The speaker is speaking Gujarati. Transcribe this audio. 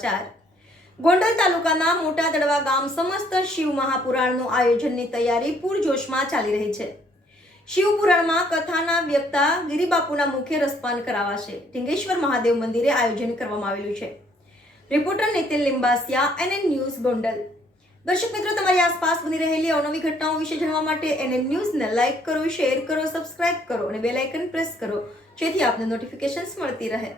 સમાચાર ગોંડલ તાલુકાના મોટા દડવા ગામ સમસ્ત શિવ મહાપુરાણનું આયોજનની તૈયારી પૂરજોશમાં ચાલી રહી છે। શિવ પુરાણમાં કથાના વ્યક્તા ગિરિબાપુના મુખ્ય રસપાન કરાવાશે। ઢીંગેશ્વર મહાદેવ મંદિરે આયોજન કરવામાં આવેલું છે। Reporter Nitin Limbasiya, NN news, Gondal. દર્શક મિત્રો, તમારી આસપાસ બની રહેલી અવનવી ઘટનાઓ વિશે જાણવા માટે NN ન્યૂઝને લાઇક કરો, શેર કરો, સબસ્ક્રાઇબ કરો અને બેલ આઇકન પ્રેસ કરો, જેથી આપને નોટિફિકેશન્સ મળતી રહે।